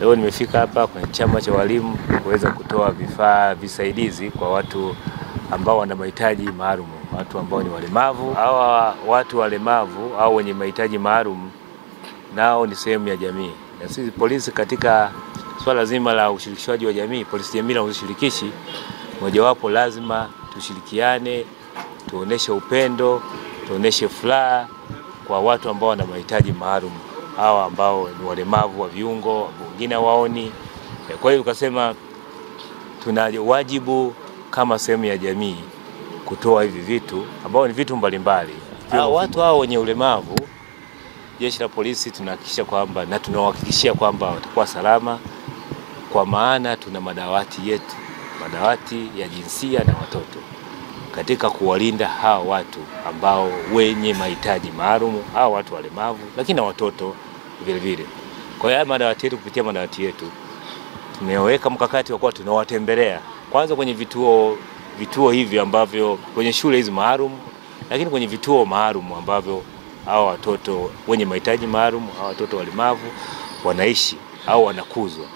Leo nimefika hapa kwenye chama cha walimu kuweza kutoa vifaa visaidizi kwa watu ambao wana mahitaji maalum, watu ambao ni walemavu. Hawa watu walemavu au wenye mahitaji maalum nao ni sehemu ya jamii. Na sisi polisi katika swala zima la ushirikishwaji wa jamii, polisi jamii na ushirikishi, mojawapo lazima tushirikiane, tuoneshe upendo, tuoneshe furaha kwa watu ambao wana mahitaji maalum, hawa ambao ni walemavu wa viungo, wengine waoni. Kwa hiyo tukasema tuna wajibu kama sehemu ya jamii kutoa hivi vitu ambao ni vitu mbalimbali. Watu hao wenye ulemavu, jeshi la polisi tunahakikisha kwamba na tunawahakikishia kwamba watakuwa salama, kwa maana tuna madawati yetu, madawati ya jinsia na watoto, katika kuwalinda hawa watu ambao wenye mahitaji maalum, hawa watu walemavu, lakini na watoto vile vile. Kwa hiyo madawati yetu, kupitia madawati yetu tumeweka mkakati wa kuwa tunawatembelea kwanza kwenye vituo hivi ambavyo kwenye shule hizi maalum, lakini kwenye vituo maalum ambavyo hawa watoto wenye mahitaji maalum, hawa watoto walemavu wanaishi au wanakuzwa.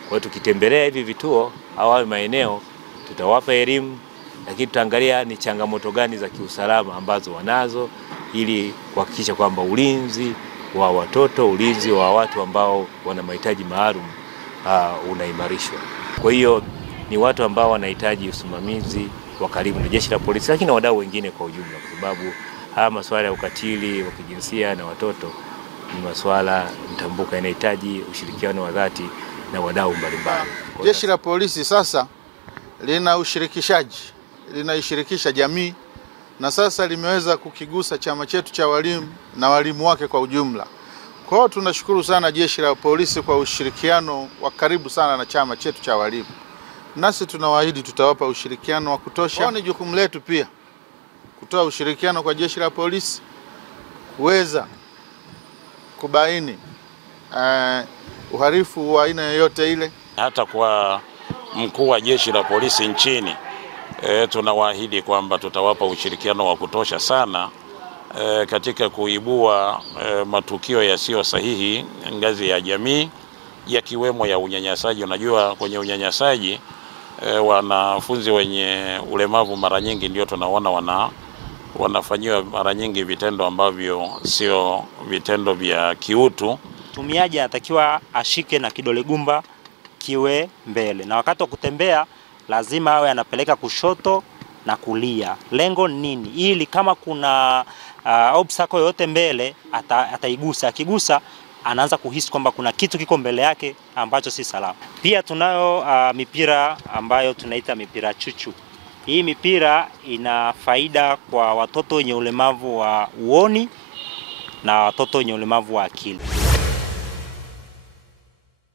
Kwa hiyo tukitembelea hivi vituo au maeneo, tutawapa elimu, lakini tutaangalia ni changamoto gani za kiusalama ambazo wanazo, ili kuhakikisha kwamba ulinzi wa watoto, ulinzi wa watu ambao wana mahitaji maalum unaimarishwa. Kwa hiyo ni watu ambao wanahitaji usimamizi wa karibu na jeshi la polisi, lakini na wadau wengine kwa ujumla, kwa sababu haya masuala ya ukatili wa kijinsia na watoto ni masuala mtambuka, yanahitaji ushirikiano wa dhati na wadau mbalimbali. Jeshi la polisi sasa lina ushirikishaji, linaishirikisha jamii, na sasa limeweza kukigusa chama chetu cha walimu na walimu wake kwa ujumla. Kwa hiyo tunashukuru sana jeshi la polisi kwa ushirikiano wa karibu sana na chama chetu cha walimu. Nasi tunawaahidi tutawapa ushirikiano wa kutosha. Ni jukumu letu pia kutoa ushirikiano kwa jeshi la polisi kuweza kubaini uhalifu wa aina yoyote ile. Hata kwa mkuu wa jeshi la polisi nchini, tunawaahidi kwamba tutawapa ushirikiano wa kutosha sana katika kuibua matukio yasiyo sahihi ngazi ya jamii, yakiwemo ya unyanyasaji. Unajua, kwenye unyanyasaji wanafunzi wenye ulemavu mara nyingi ndio tunaona wanafanyiwa mara nyingi vitendo ambavyo sio vitendo vya kiutu. Mtumiaji anatakiwa ashike na kidole gumba kiwe mbele, na wakati wa kutembea lazima awe anapeleka kushoto na kulia. Lengo nini? Ili kama kuna obstacle yote mbele ataigusa. Akigusa anaanza kuhisi kwamba kuna kitu kiko mbele yake ambacho si salama. Pia tunayo mipira ambayo tunaita mipira chuchu. Hii mipira ina faida kwa watoto wenye ulemavu wa uoni na watoto wenye ulemavu wa akili.